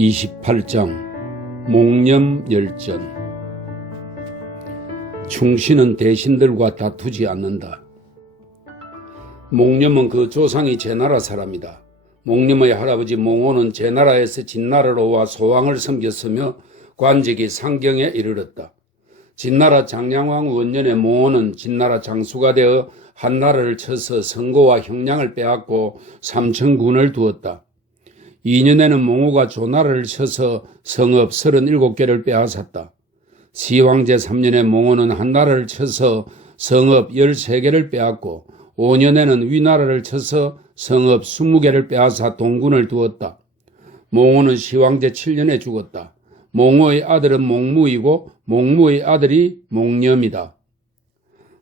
28장 목념열전. 충신은 대신들과 다투지 않는다. 목념은 그 조상이 제나라 사람이다. 목념의 할아버지 몽호는 제나라에서 진나라로 와 소왕을 섬겼으며 관직이 상경에 이르렀다. 진나라 장량왕 원년에 몽호는 진나라 장수가 되어 한나라를 쳐서 성고와 형량을 빼앗고 삼천군을 두었다. 2년에는 몽호가 조나라를 쳐서 성읍 37개를 빼앗았다. 시황제 3년에 몽호는 한나라를 쳐서 성읍 13개를 빼앗고 5년에는 위나라를 쳐서 성읍 20개를 빼앗아 동군을 두었다. 몽호는 시황제 7년에 죽었다. 몽호의 아들은 몽무이고 몽무의 아들이 몽념이다.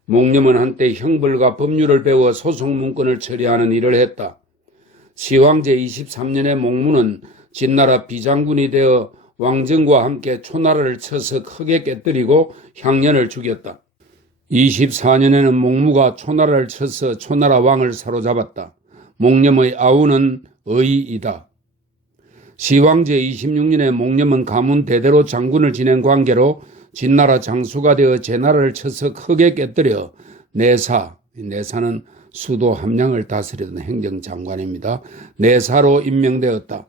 몽념은 한때 형벌과 법률을 배워 소송문건을 처리하는 일을 했다. 시황제 23년에 몽무는 진나라 비장군이 되어 왕정과 함께 초나라를 쳐서 크게 깨뜨리고 향년을 죽였다. 24년에는 몽무가 초나라를 쳐서 초나라 왕을 사로잡았다. 몽념의 아우는 의이다. 시황제 26년에 몽념은 가문 대대로 장군을 지낸 관계로 진나라 장수가 되어 제나라를 쳐서 크게 깨뜨려 내사는 수도 함량을 다스리던 행정장관입니다. 내사로 임명되었다.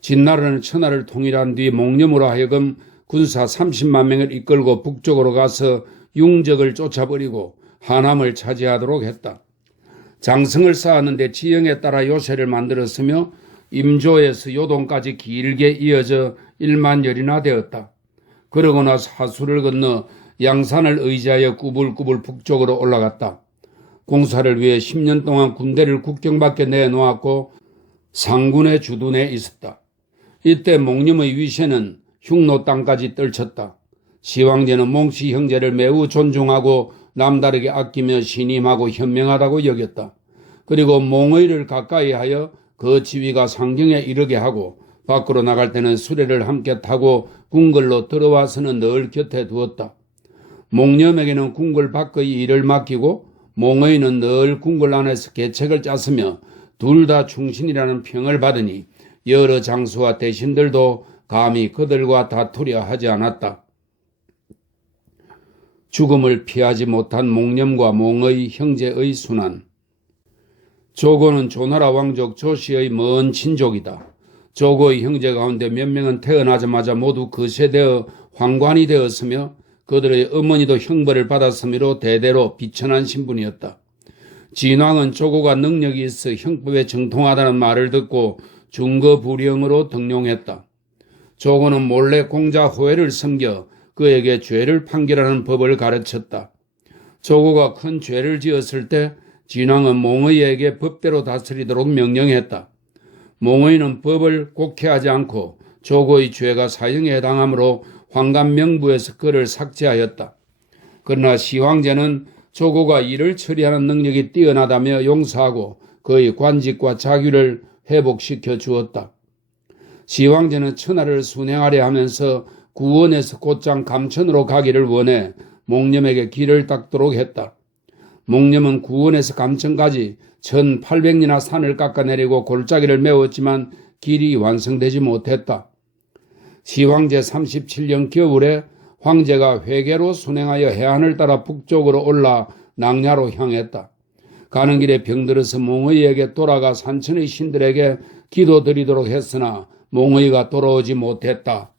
진나라는 천하를 통일한 뒤 몽념으로 하여금 군사 30만 명을 이끌고 북쪽으로 가서 융적을 쫓아버리고 하남을 차지하도록 했다. 장성을 쌓았는데 지형에 따라 요새를 만들었으며 임조에서 요동까지 길게 이어져 1만 열이나 되었다. 그러고 나서 하수를 건너 양산을 의지하여 꾸불꾸불 북쪽으로 올라갔다. 공사를 위해 10년 동안 군대를 국경 밖에 내놓았고 상군의 주둔에 있었다. 이때 몽념의 위세는 흉노 땅까지 떨쳤다. 시황제는 몽씨 형제를 매우 존중하고 남다르게 아끼며 신임하고 현명하다고 여겼다. 그리고 몽의를 가까이 하여 그 지위가 상경에 이르게 하고 밖으로 나갈 때는 수레를 함께 타고 궁궐로 들어와서는 늘 곁에 두었다. 몽념에게는 궁궐 밖의 일을 맡기고 몽의는 늘 궁궐 안에서 계책을 짰으며 둘 다 충신이라는 평을 받으니 여러 장수와 대신들도 감히 그들과 다투려 하지 않았다. 죽음을 피하지 못한 몽념과 몽의 형제의 순환. 조고는 조나라 왕족 조씨의 먼 친족이다. 조고의 형제 가운데 몇 명은 태어나자마자 모두 거세되어 황관이 되었으며 그들의 어머니도 형벌을 받았으므로 대대로 비천한 신분이었다. 진왕은 조고가 능력이 있어 형법에 정통하다는 말을 듣고 중거부령으로 등용했다. 조고는 몰래 공자 호해를 섬겨 그에게 죄를 판결하는 법을 가르쳤다. 조고가 큰 죄를 지었을 때 진왕은 몽의에게 법대로 다스리도록 명령했다. 몽의는 법을 곡해하지 않고 조고의 죄가 사형에 해당하므로 황간명부에서 그를 삭제하였다. 그러나 시황제는 조고가 일을 처리하는 능력이 뛰어나다며 용서하고 그의 관직과 자규를 회복시켜 주었다. 시황제는 천하를 순행하려 하면서 구원에서 곧장 감천으로 가기를 원해 몽념에게 길을 닦도록 했다. 몽념은 구원에서 감천까지 1800리나 산을 깎아내리고 골짜기를 메웠지만 길이 완성되지 못했다. 시황제 37년 겨울에 황제가 회계로 순행하여 해안을 따라 북쪽으로 올라 낭야로 향했다. 가는 길에 병들어서 몽의에게 돌아가 산천의 신들에게 기도드리도록 했으나 몽의가 돌아오지 못했다.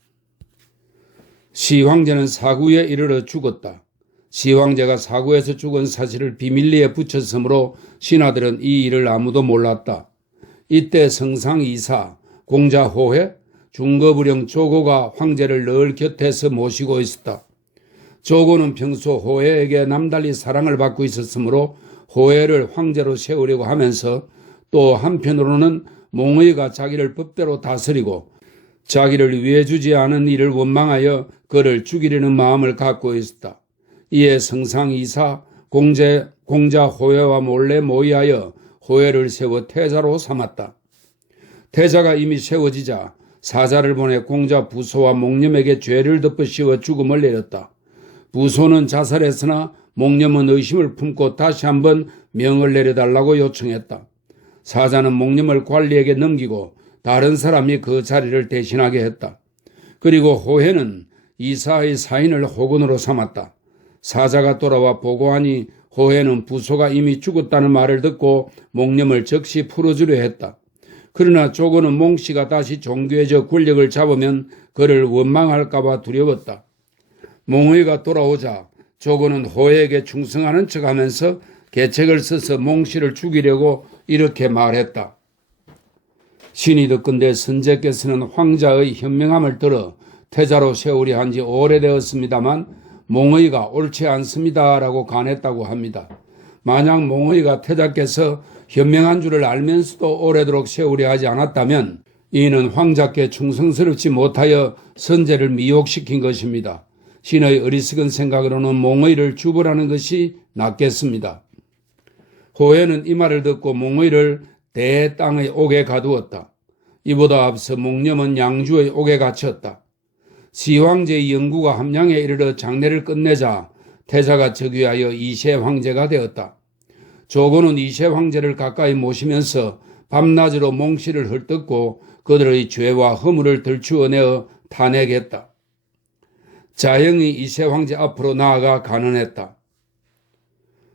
시황제는 사구에 이르러 죽었다. 시황제가 사구에서 죽은 사실을 비밀리에 붙였으므로 신하들은 이 일을 아무도 몰랐다. 이때 성상 이사, 공자 호해, 중거부령 조고가 황제를 늘 곁에서 모시고 있었다. 조고는 평소 호해에게 남달리 사랑을 받고 있었으므로 호해를 황제로 세우려고 하면서 또 한편으로는 몽의가 자기를 법대로 다스리고 자기를 위해 주지 않은 일을 원망하여 그를 죽이려는 마음을 갖고 있었다. 이에 성상이사 공자 호해와 몰래 모의하여 호해를 세워 태자로 삼았다. 태자가 이미 세워지자 사자를 보내 공자 부소와 몽념에게 죄를 덮어 씌워 죽음을 내렸다. 부소는 자살했으나 몽념은 의심을 품고 다시 한번 명을 내려달라고 요청했다. 사자는 몽념을 관리에게 넘기고 다른 사람이 그 자리를 대신하게 했다. 그리고 호해는 이사의 사인을 호군으로 삼았다. 사자가 돌아와 보고하니 호해는 부소가 이미 죽었다는 말을 듣고 몽념을 즉시 풀어주려 했다. 그러나 조고는 몽씨가 다시 종교에서 권력을 잡으면 그를 원망할까봐 두려웠다. 몽의가 돌아오자 조고는 호해에게 충성하는 척하면서 계책을 써서 몽씨를 죽이려고 이렇게 말했다. 신이 듣건대 선제께서는 황자의 현명함을 들어 태자로 세우려 한 지 오래되었습니다만 몽의가 옳지 않습니다라고 간했다고 합니다. 만약 몽의가 태자께서 현명한 줄을 알면서도 오래도록 세우려 하지 않았다면 이는 황자께 충성스럽지 못하여 선제를 미혹시킨 것입니다. 신의 어리석은 생각으로는 몽의를 주벌하는 것이 낫겠습니다. 호해는 이 말을 듣고 몽의를 대 땅의 옥에 가두었다. 이보다 앞서 몽념은 양주의 옥에 갇혔다. 시황제의 영구가 함양에 이르러 장례를 끝내자 태자가 즉위하여 이세 황제가 되었다. 조고는 이세 황제를 가까이 모시면서 밤낮으로 몽씨를 헐뜯고 그들의 죄와 허물을 들추어내어 탄핵했다. 자영이 이세 황제 앞으로 나아가 간언했다.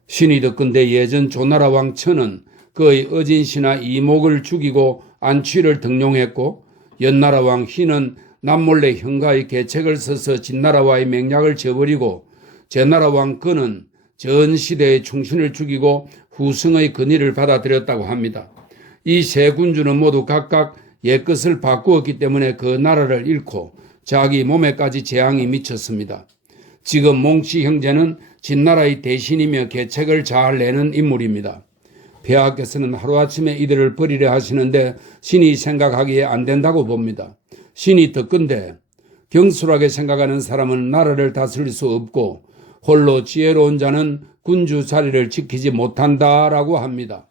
신이 듣건대 예전 조나라 왕 천은 그의 어진신하 이목을 죽이고 안취를 등용했고 연나라 왕 희는 남몰래 형가의 계책을 써서 진나라와의 맹약을 저버리고 제나라 왕 근은 전 시대의 충신을 죽이고 후승의 건의를 받아들였다고 합니다. 이 세 군주는 모두 각각 옛것을 바꾸었기 때문에 그 나라를 잃고 자기 몸에까지 재앙이 미쳤습니다. 지금 몽씨 형제는 진나라의 대신이며 계책을 잘 내는 인물입니다. 폐하께서는 하루아침에 이들을 버리려 하시는데 신이 생각하기에 안 된다고 봅니다. 신이 듣건대 경솔하게 생각하는 사람은 나라를 다스릴 수 없고 홀로 지혜로운 자는 군주 자리를 지키지 못한다라고 합니다.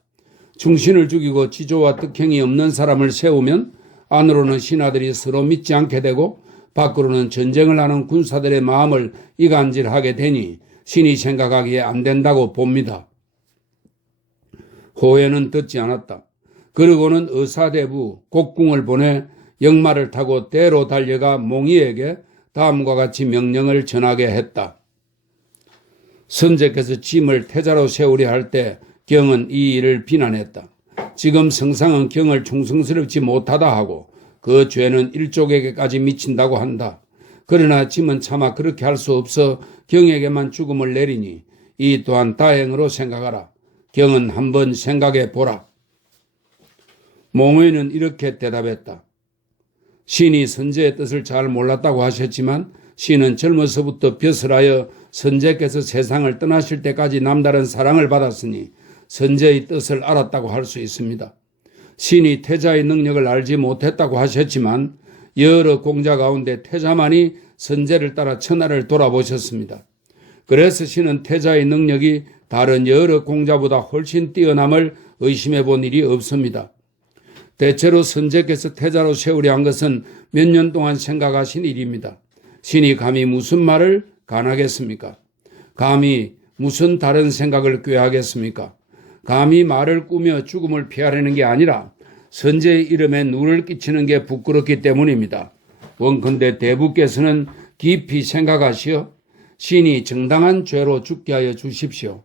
충신을 죽이고 지조와 득형이 없는 사람을 세우면 안으로는 신하들이 서로 믿지 않게 되고 밖으로는 전쟁을 하는 군사들의 마음을 이간질하게 되니 신이 생각하기에 안 된다고 봅니다. 호해는 듣지 않았다. 그러고는 의사대부 곡궁을 보내 역마를 타고 대로 달려가 몽이에게 다음과 같이 명령을 전하게 했다. 선제께서 짐을 태자로 세우려 할 때 경은 이 일을 비난했다. 지금 성상은 경을 충성스럽지 못하다 하고 그 죄는 일족에게까지 미친다고 한다. 그러나 짐은 차마 그렇게 할 수 없어 경에게만 죽음을 내리니 이 또한 다행으로 생각하라. 경은 한번 생각해 보라. 몽의는 이렇게 대답했다. 신이 선제의 뜻을 잘 몰랐다고 하셨지만 신은 젊어서부터 벼슬하여 선제께서 세상을 떠나실 때까지 남다른 사랑을 받았으니 선제의 뜻을 알았다고 할 수 있습니다. 신이 태자의 능력을 알지 못했다고 하셨지만 여러 공자 가운데 태자만이 선제를 따라 천하를 돌아보셨습니다. 그래서 신은 태자의 능력이 다른 여러 공자보다 훨씬 뛰어남을 의심해 본 일이 없습니다. 대체로 선제께서 태자로 세우려 한 것은 몇 년 동안 생각하신 일입니다. 신이 감히 무슨 말을 간하겠습니까? 감히 무슨 다른 생각을 꾀하겠습니까? 감히 말을 꾸며 죽음을 피하려는 게 아니라 선제의 이름에 눈을 끼치는 게 부끄럽기 때문입니다. 원컨대 대부께서는 깊이 생각하시어 신이 정당한 죄로 죽게 하여 주십시오.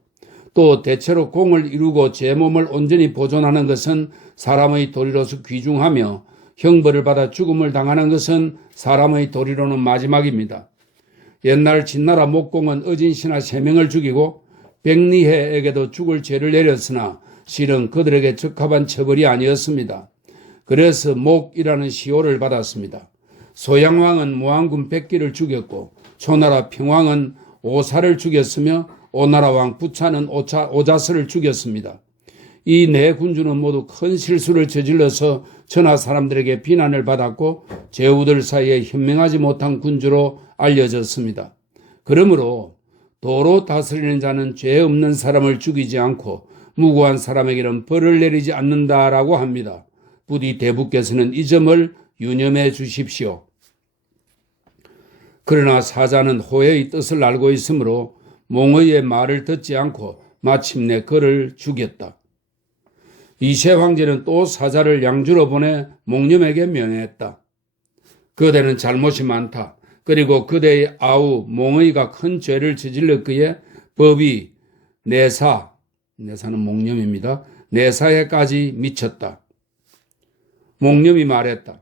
또 대체로 공을 이루고 제 몸을 온전히 보존하는 것은 사람의 도리로서 귀중하며 형벌을 받아 죽음을 당하는 것은 사람의 도리로는 마지막입니다. 옛날 진나라 목공은 어진신하 3명을 죽이고 백리해에게도 죽을 죄를 내렸으나 실은 그들에게 적합한 처벌이 아니었습니다. 그래서 목이라는 시호를 받았습니다. 소양왕은 무안군 백기를 죽였고 초나라 평왕은 오사를 죽였으며 오나라 왕 부차는 오자스를 죽였습니다. 이 네 군주는 모두 큰 실수를 저질러서 천하 사람들에게 비난을 받았고 제후들 사이에 현명하지 못한 군주로 알려졌습니다. 그러므로 도로 다스리는 자는 죄 없는 사람을 죽이지 않고 무고한 사람에게는 벌을 내리지 않는다라고 합니다. 부디 대부께서는 이 점을 유념해 주십시오. 그러나 사자는 호해의 뜻을 알고 있으므로 몽의의 말을 듣지 않고 마침내 그를 죽였다. 이세 황제는 또 사자를 양주로 보내 몽념에게 명했다. 그대는 잘못이 많다. 그리고 그대의 아우 몽의가 큰 죄를 저질렀기에 법이 내사는 몽념입니다. 내사에까지 미쳤다. 몽념이 말했다.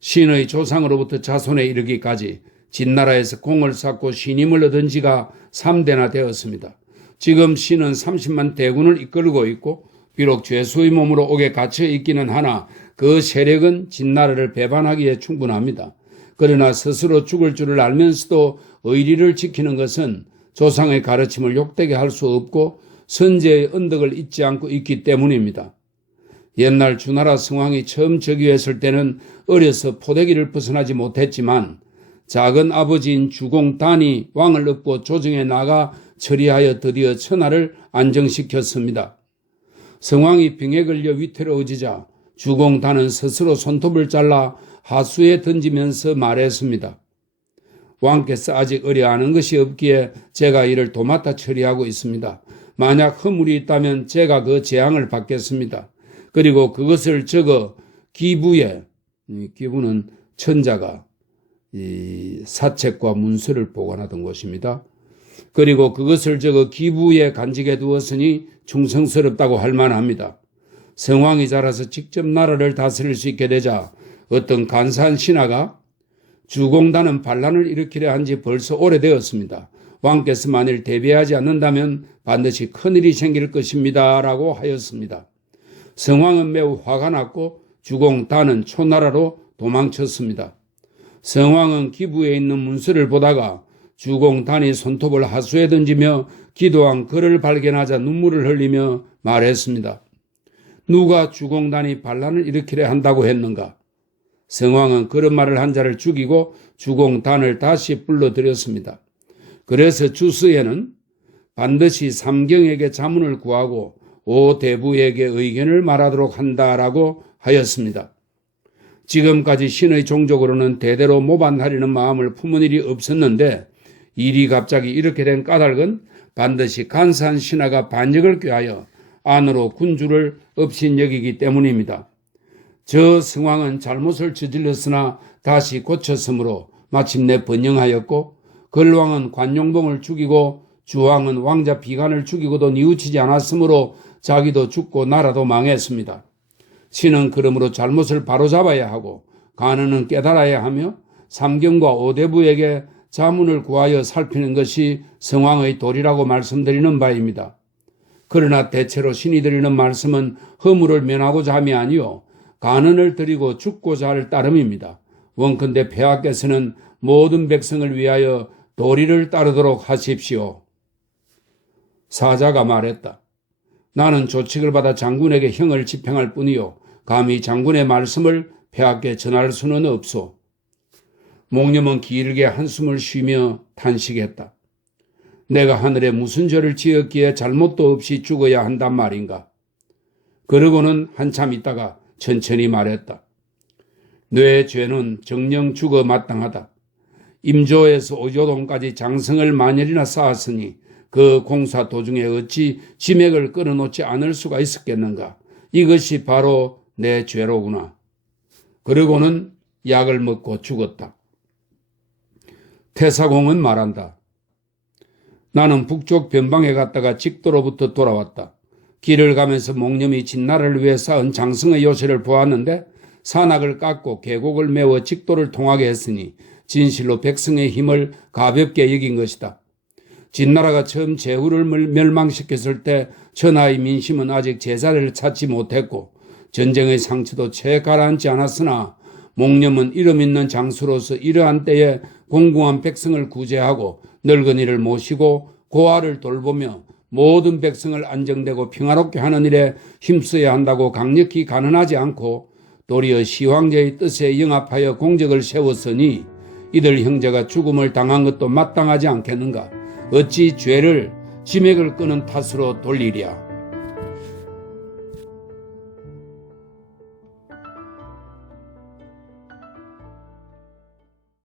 신의 조상으로부터 자손에 이르기까지 진나라에서 공을 쌓고 신임을 얻은 지가 3대나 되었습니다. 지금 신은 30만 대군을 이끌고 있고 비록 죄수의 몸으로 옥에 갇혀 있기는 하나 그 세력은 진나라를 배반하기에 충분합니다. 그러나 스스로 죽을 줄을 알면서도 의리를 지키는 것은 조상의 가르침을 욕되게 할 수 없고 선제의 언덕을 잊지 않고 있기 때문입니다. 옛날 주나라 성왕이 처음 즉위했을 때는 어려서 포대기를 벗어나지 못했지만 작은 아버지인 주공단이 왕을 얻고 조정에 나가 처리하여 드디어 천하를 안정시켰습니다. 성왕이 병에 걸려 위태로워지자 주공단은 스스로 손톱을 잘라 하수에 던지면서 말했습니다. 왕께서 아직 의뢰하는 것이 없기에 제가 이를 도맡아 처리하고 있습니다. 만약 허물이 있다면 제가 그 재앙을 받겠습니다. 그리고 그것을 적어 기부에, 기부는 천자가 이 사책과 문서를 보관하던 곳입니다. 그리고 그것을 적어 기부에 간직해 두었으니 충성스럽다고 할 만합니다. 성왕이 자라서 직접 나라를 다스릴 수 있게 되자 어떤 간사한 신하가 주공단은 반란을 일으키려 한 지 벌써 오래되었습니다. 왕께서 만일 대비하지 않는다면 반드시 큰일이 생길 것입니다. 라고 하였습니다. 성왕은 매우 화가 났고 주공단은 초나라로 도망쳤습니다. 성왕은 기부에 있는 문서를 보다가 주공단이 손톱을 하수에 던지며 기도한 글을 발견하자 눈물을 흘리며 말했습니다. 누가 주공단이 반란을 일으키려 한다고 했는가? 성왕은 그런 말을 한 자를 죽이고 주공단을 다시 불러들였습니다. 그래서 주스에는 반드시 삼경에게 자문을 구하고 오대부에게 의견을 말하도록 한다라고 하였습니다. 지금까지 신의 종족으로는 대대로 모반하려는 마음을 품은 일이 없었는데 일이 갑자기 이렇게 된 까닭은 반드시 간사한 신하가 반역을 꾀하여 안으로 군주를 업신여기기 때문입니다. 저 성왕은 잘못을 저질렀으나 다시 고쳤으므로 마침내 번영하였고 걸왕은 관용봉을 죽이고 주왕은 왕자 비간을 죽이고도 뉘우치지 않았으므로 자기도 죽고 나라도 망했습니다. 신은 그러므로 잘못을 바로잡아야 하고 간언은 깨달아야 하며 삼경과 오대부에게 자문을 구하여 살피는 것이 성왕의 도리라고 말씀드리는 바입니다. 그러나 대체로 신이 드리는 말씀은 허물을 면하고자 함이 아니요 간언을 드리고 죽고자 할 따름입니다. 원컨대 폐하께서는 모든 백성을 위하여 도리를 따르도록 하십시오. 사자가 말했다. 나는 조칙을 받아 장군에게 형을 집행할 뿐이요 감히 장군의 말씀을 폐하께 전할 수는 없소. 몽념은 길게 한숨을 쉬며 탄식했다. 내가 하늘에 무슨 죄를 지었기에 잘못도 없이 죽어야 한단 말인가. 그러고는 한참 있다가 천천히 말했다. 뇌의 죄는 정령 죽어 마땅하다. 임조에서 오조동까지 장성을 만열이나 쌓았으니 그 공사 도중에 어찌 지맥을 끊어놓지 않을 수가 있었겠는가. 이것이 바로 내 죄로구나. 그러고는 약을 먹고 죽었다. 태사공은 말한다. 나는 북쪽 변방에 갔다가 직도로부터 돌아왔다. 길을 가면서 몽념이 진나라를 위해 쌓은 장성의 요새를 보았는데 산악을 깎고 계곡을 메워 직도를 통하게 했으니 진실로 백성의 힘을 가볍게 여긴 것이다. 진나라가 처음 제후를 멸망시켰을 때 천하의 민심은 아직 제자리를 찾지 못했고 전쟁의 상처도 채 가라앉지 않았으나 몽념은 이름 있는 장수로서 이러한 때에 공공한 백성을 구제하고 늙은이를 모시고 고아를 돌보며 모든 백성을 안정되고 평화롭게 하는 일에 힘써야 한다고 강력히 간언하지 않고 도리어 시황제의 뜻에 영합하여 공적을 세웠으니 이들 형제가 죽음을 당한 것도 마땅하지 않겠는가. 어찌 죄를 지맥을 끄는 탓으로 돌리랴.